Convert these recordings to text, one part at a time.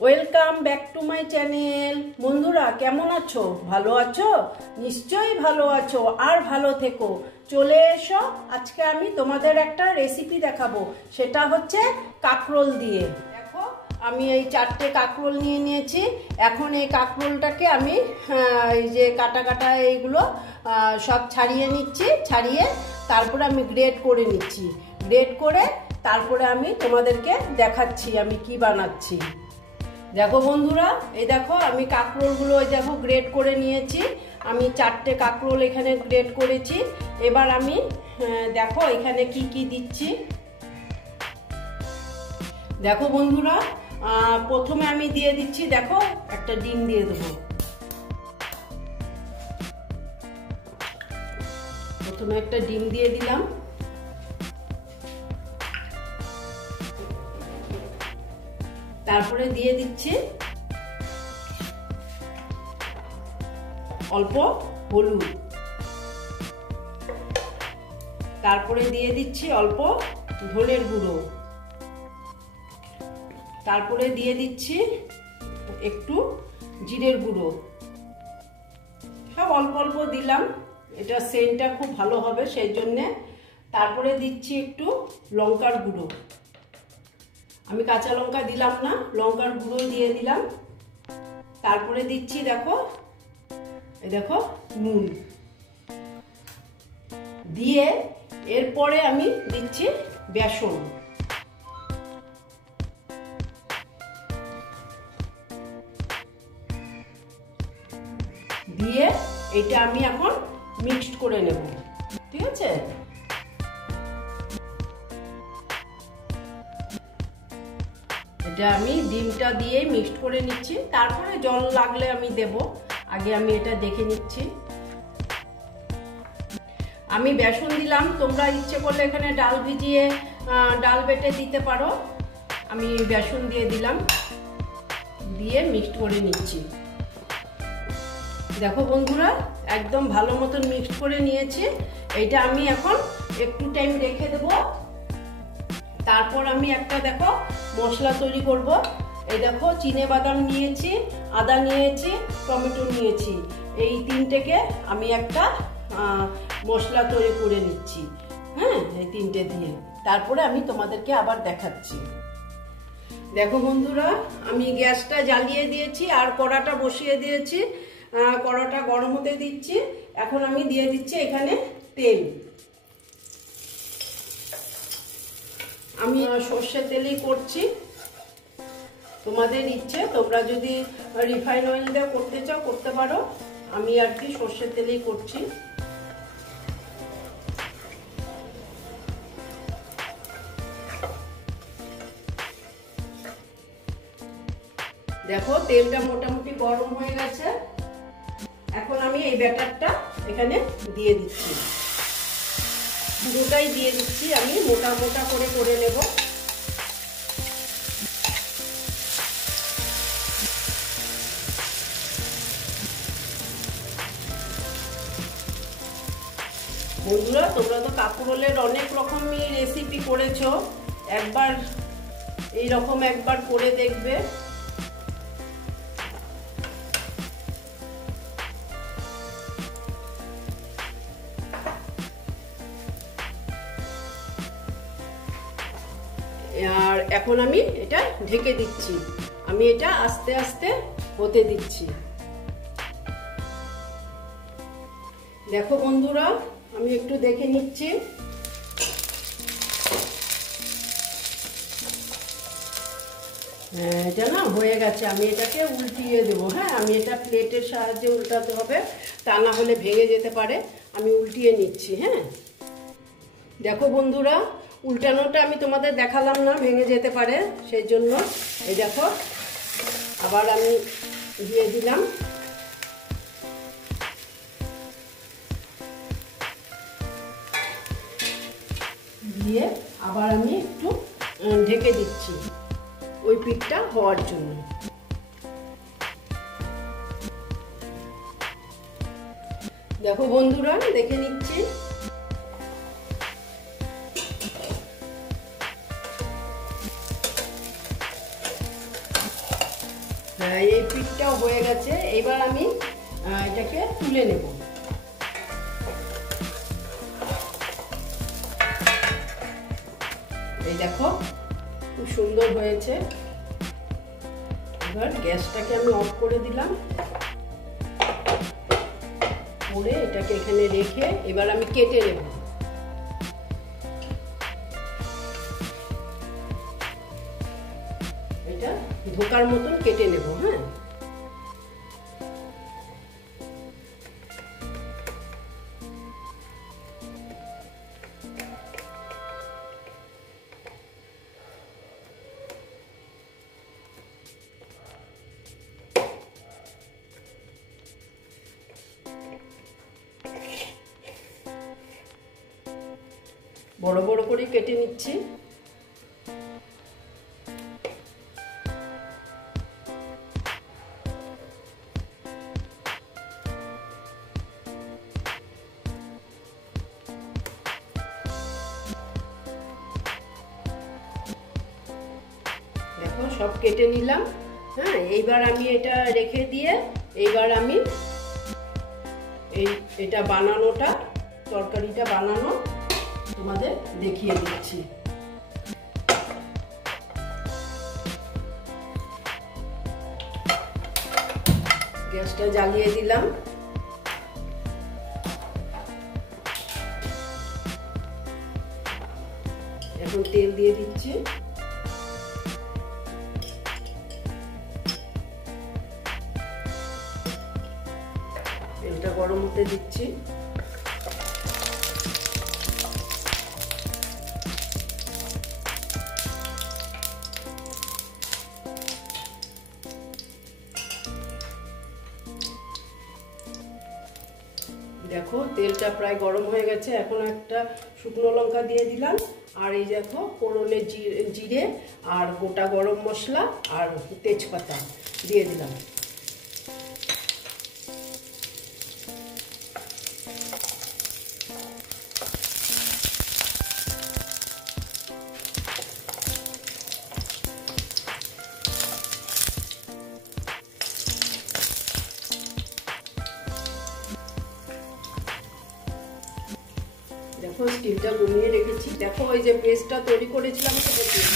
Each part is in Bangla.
Welcome back to my channel. বন্ধুরা কেমন আছো? ভালো আছো? নিশ্চয়ই ভালো আছো, আর ভালো থেকো। চলে এসো, আজকে আমি তোমাদের একটা রেসিপি দেখাবো, সেটা হচ্ছে কাঁকরোল দিয়ে। দেখো আমি এই 4টে কাঁকরোল নিয়ে নিয়েছি। এখন এই কাঁকরোলটাকে আমি এই যে কাটা কাটা এইগুলো সব ছাড়িয়ে নিচ্ছি। ছাড়িয়ে তারপরে আমি গ্রেট করে নিচ্ছি। গ্রেট করে তারপরে আমি তোমাদেরকে দেখাচ্ছি আমি কি বানাচ্ছি। দেখো বন্ধুরা, এই দেখো আমি কাঁকরোলগুলো ওই দেখো গ্রেট করে নিয়েছি। আমি 4টে কাঁকরোল এখানে গ্রেট করেছি। এবার আমি দেখো এখানে কি কি দিচ্ছি। দেখো বন্ধুরা, প্রথমে আমি দিয়ে দিচ্ছি, দেখো একটা ডিম দিয়ে দেবো। প্রথমে একটা ডিম দিয়ে দিলাম। তারপরে দিয়ে দিচ্ছি অল্প হলুদ। তারপরে দিয়ে দিচ্ছি অল্প ধনের গুঁড়ো। তারপরে দিয়ে দিচ্ছি একটু জিরের গুঁড়ো। সব অল্প অল্প দিলাম, এটা সেন্টটা খুব ভালো হবে সেই জন্যে। তারপরে দিচ্ছি একটু লঙ্কার গুঁড়ো। আমি কাঁচা লঙ্কা দিলাম না, লঙ্কার গুঁড়ো দিয়ে দিলাম। তারপরে দিচ্ছি দেখো, এই দেখো নুন দিয়ে এরপরে আমি দিচ্ছি বেসন। দিয়ে এটা আমি এখন মিক্সড করে নেব, ঠিক আছে? এটা আমি ডিমটা দিয়ে মিক্সড করে নিচ্ছি। তারপরে জল লাগলে আমি দেব, আগে আমি এটা দেখে নিচ্ছি। আমি বেসন দিলাম, তোমরা ইচ্ছে করলে এখানে ডাল ভিজিয়ে ডাল বেটে দিতে পারো। আমি বেসন দিয়ে দিলাম, দিয়ে মিক্সড করে নিচ্ছি। দেখো বন্ধুরা, একদম ভালো মতন মিক্সড করে নিয়েছি। এইটা আমি এখন একটু টাইম রেখে দেবো। তারপর আমি একটা দেখো মশলা তৈরি করব। এই দেখো চিনেবাদাম নিয়েছি, আদা নিয়েছি, টমেটো নিয়েছি। এই তিনটেকে আমি একটা মশলা তৈরি করে নিচ্ছি। হ্যাঁ, এই তিনটে দিয়ে তারপরে আমি তোমাদেরকে আবার দেখাচ্ছি। দেখো বন্ধুরা, আমি গ্যাসটা জ্বালিয়ে দিয়েছি আর কড়াটা বসিয়ে দিয়েছি। কড়াটা গরম হতে দিচ্ছি। এখন আমি দিয়ে দিচ্ছি এখানে তেল। আমি সর্ষের তেলেই করছি, তোমাদের ইচ্ছে, তোমরা যদি রিফাইন অয়েল দিয়ে করতে চাও করতে পারো। আমি আর কি সর্ষের তেলেই করছি। দেখো তেলটা মোটামুটি গরম হয়ে গেছে। এখন আমি এই ব্যাটারটা এখানে দিয়ে দিচ্ছি, পুরোটাই দিয়ে দিচ্ছি। আমি মোটা মোটা করে নেব। বন্ধুরা, তোমরা তো কাঁকরোলের অনেক রকমই রেসিপি করেছো, একবার এইরকম একবার করে দেখবে। আর এখন আমি এটা ঢেকে দিচ্ছি। আমি এটা আস্তে আস্তে হতে দিচ্ছি। দেখো বন্ধুরা, আমি একটু দেখে নিচ্ছি। এটা না হয়ে গেছে। আমি এটাকে উল্টিয়ে দেবো। হ্যাঁ, আমি এটা প্লেটের সাহায্যে উল্টাতে হবে, তা না হলে ভেঙে যেতে পারে। আমি উল্টিয়ে নিচ্ছি। হ্যাঁ, দেখো বন্ধুরা, উল্টানোটা আমি তোমাদের দেখালাম না, ভেঙে যেতে পারে সেই জন্য। এই দেখো আবার আমি দিয়ে দিলাম। দিয়ে আবার আমি একটু ঢেকে দিচ্ছি ওই পিঠটা হওয়ার জন্য। দেখো বন্ধুরা, দেখে নিচ্ছি। এই পিঠটাও হয়ে গেছে। এবার আমি এটাকে তুলে নেব। এই দেখো খুব সুন্দর হয়েছে। এবার গ্যাসটাকে আমি অফ করে দিলাম, করে এটাকে এখানে রেখে এবার আমি কেটে নেব। এটা ধোকার মতন কেটে নেব। হ্যাঁ, বড় বড় করে কেটে নিচ্ছি। দেখো সব কেটে নিলাম। হ্যাঁ, এইবার আমি এটা রেখে দিয়ে এইবার আমি এটা বানানোটা, তরকারিটা বানানো তোমাদের দেখিয়ে দিচ্ছি। গ্যাসটা জ্বালিয়ে দিলাম। এখন তেল দিয়ে দিচ্ছি। তেলটা গরম হতে দিচ্ছি। দেখো তেলটা প্রায় গরম হয়ে গেছে। এখন একটা শুকনো লঙ্কা দিয়ে দিলাম, আর এই দেখো ফোড়নে জিরে আর গোটা গরম মশলা আর তেজপাতা দিয়ে দিলাম। দেখো স্টিলটা ঘুমিয়ে রেখেছি। দেখো ওই যে পেস্টটা তৈরি করেছিলাম সেটা দিয়ে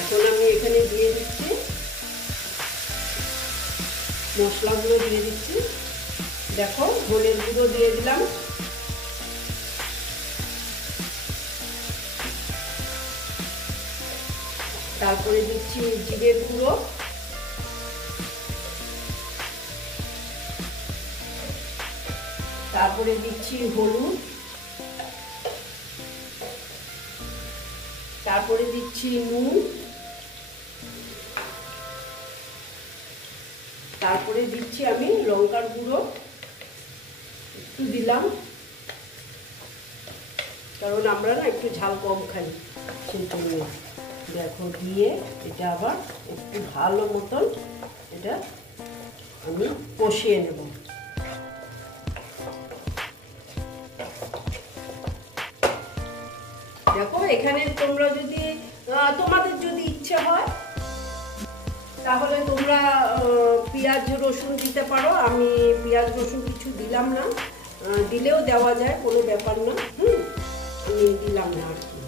এখন আমি এখানে দিয়ে দিচ্ছি মশলাগুলো দিয়ে দিচ্ছি। দেখো ধনের গুঁড়ো দিয়ে দিলাম, তারপরে দিচ্ছি জিরের গুঁড়ো, তারপরে দিচ্ছি হলুদ, তারপরে দিচ্ছি নুন, তারপরে দিচ্ছি আমি লঙ্কার গুঁড়ো একটু দিলাম, কারণ আমরা না একটু ঝাল কম খাই সেই জন্য। দেখো দিয়ে এটা আবার একটু ভালো মতন এটা আমি কষিয়ে নেব। দেখো এখানে তোমরা যদি তোমাদের যদি ইচ্ছে হয় তাহলে তোমরা পেঁয়াজ রসুন দিতে পারো। আমি পেঁয়াজ রসুন কিছু দিলাম না, দিলেও দেওয়া যায়, কোনো ব্যাপার না। আমি দিলাম না আর কি।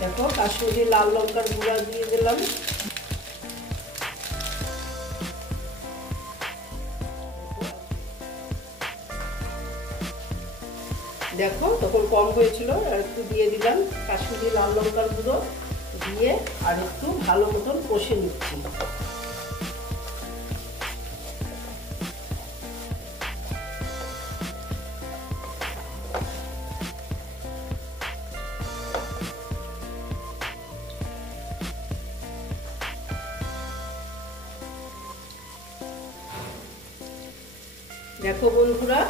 দেখো কাশ্মীরি লাল লঙ্কার গুঁড়া দিয়ে দিলাম। দেখো তখন কম হয়েছিল, আর একটু দিয়ে দিলাম কাশ্মীরি লাল লঙ্কার গুঁড়ো দিয়ে আর একটু ভালো মতন কষে নিচ্ছি। দেখো বন্ধুরা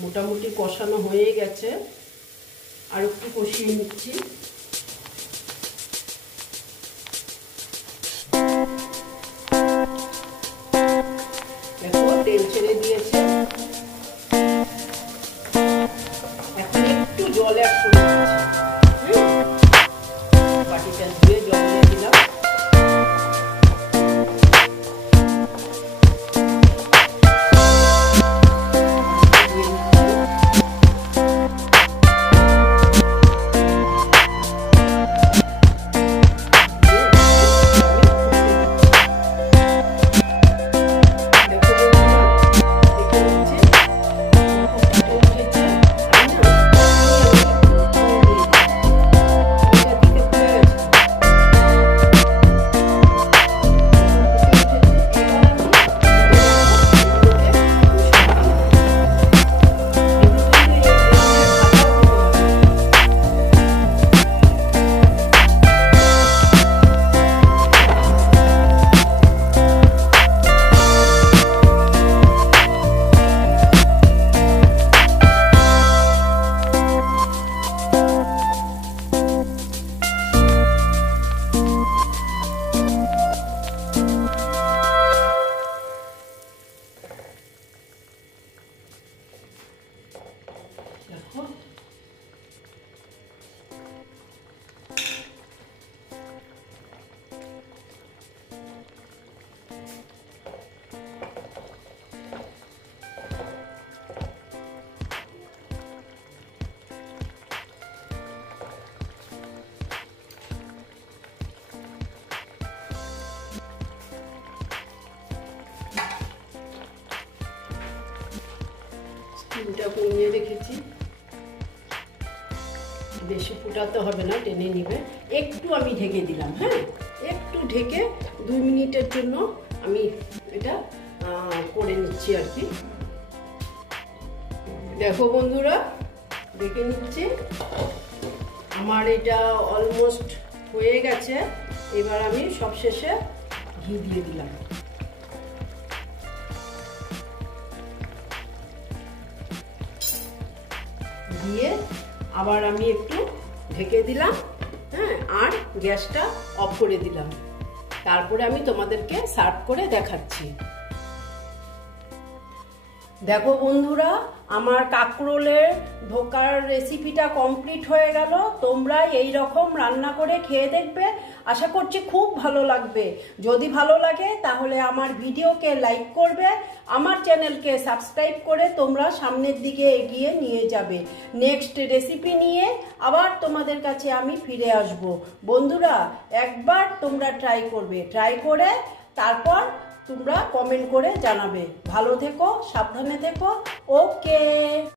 মোটামুটি কষানো হয়ে গেছে, আর একটু কষিয়ে নিচ্ছি। দেখো তেল ছেড়ে দিয়েছে, এখন একটু জল অ্যাড করে দিচ্ছি। বাটিটা ধুয়ে জল দিয়ে দিলাম। স্টিমটা কমিয়ে রেখেছি, বেশি ফুটাতে হবে না, টেনে নিবে। একটু আমি ঢেকে দিলাম, হ্যাঁ একটু ঢেকে 2 মিনিটের জন্য আমি এটা করে নিচ্ছি আর কি। দেখো বন্ধুরা, দেখে নিচ্ছি আমার এটা অলমোস্ট হয়ে গেছে। এবার আমি সবশেষে ঘি দিয়ে দিলাম। দিয়ে আবার আমি একটু ঢেকে দিলাম, হ্যাঁ, আর গ্যাসটা অফ করে দিলাম। তারপরে আমি তোমাদেরকে সার্ভ করে দেখাচ্ছি। দেখো বন্ধুরা, আমার কাঁকরোলের ধোকার রেসিপিটা কমপ্লিট হয়ে গেল। তোমরা এই রকম রান্না করে খেয়ে দেখবে, আশা করছি খুব ভালো লাগবে। যদি ভালো লাগে তাহলে আমার ভিডিওকে লাইক করবে, আমার চ্যানেলকে সাবস্ক্রাইব করে তোমরা সামনের দিকে এগিয়ে নিয়ে যাবে। নেক্সট রেসিপি নিয়ে আবার তোমাদের কাছে আমি ফিরে আসব। বন্ধুরা, একবার তোমরা ট্রাই করবে, ট্রাই করে তারপর তোমরা কমেন্ট করে জানাবে। ভালো থেকো, সাবধানে থেকো। ওকে।